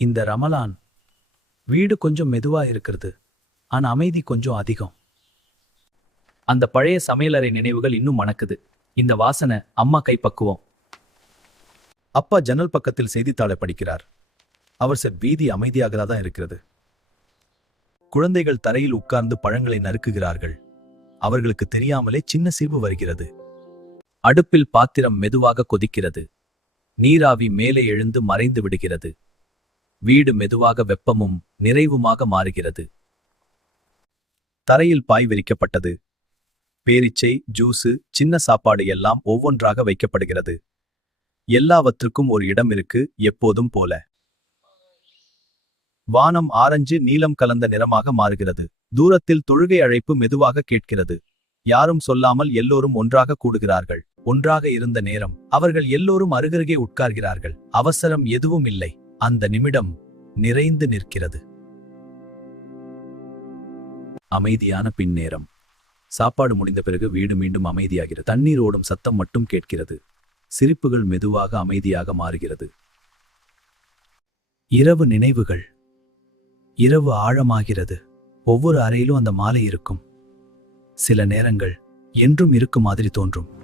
இந்த ரமலான் வீடு கொஞ்சம் மெதுவா இருக்கிறது. ஆனா அமைதி கொஞ்சம் அதிகம். அந்த பழைய சமையலறை நினைவுகள் இன்னும் மணக்குது. இந்த வாசனை அம்மா கைப்பக்குவம். அப்பா ஜன்னல் பக்கத்தில் செய்தித்தாளை படிக்கிறார். அவர் வீதி அமைதியாக தான் இருக்கிறது. குழந்தைகள் தரையில் உட்கார்ந்து பழங்களை நறுக்குகிறார்கள். அவர்களுக்கு தெரியாமலே சின்ன சீர்வு வருகிறது. அடுப்பில் பாத்திரம் மெதுவாக கொதிக்கிறது. நீராவி மேலே எழுந்து மறைந்து விடுகிறது. வீடு மெதுவாக வெப்பமும் நிறைவுமாக மாறுகிறது. தரையில் பாய் விரிக்கப்பட்டது. பேரிச்சை, ஜூஸு, சின்ன சாப்பாடு எல்லாம் ஒவ்வொன்றாக வைக்கப்படுகிறது. எல்லாவற்றுக்கும் ஒரு இடம் இருக்கு, எப்போதும் போல. வானம் ஆரஞ்சு நீலம் கலந்த நிறமாக மாறுகிறது. தூரத்தில் தொழுகை அழைப்பு மெதுவாக கேட்கிறது. யாரும் சொல்லாமல் எல்லோரும் ஒன்றாக கூடுகிறார்கள். ஒன்றாக இருந்த நேரம் அவர்கள் எல்லோரும் அருகருகே உட்கார்கிறார்கள். அவசரம் எதுவும் இல்லை. அந்த நிமிடம் நிறைந்து நிற்கிறது. அமைதியான பின்னேரம். சாப்பாடு முடிந்த பிறகு வீடு மீண்டும் அமைதியாகிறது. தண்ணீர் ஓடும் சத்தம் மட்டும் கேட்கிறது. சிரிப்புகள் மெதுவாக அமைதியாக மாறுகிறது. இரவு நினைவுகள். இரவு ஆழமாகிறது. ஒவ்வொரு அறையிலும் அந்த மாலை இருக்கும். சில நேரங்கள் என்றும் இருக்கும் மாதிரி தோன்றும்.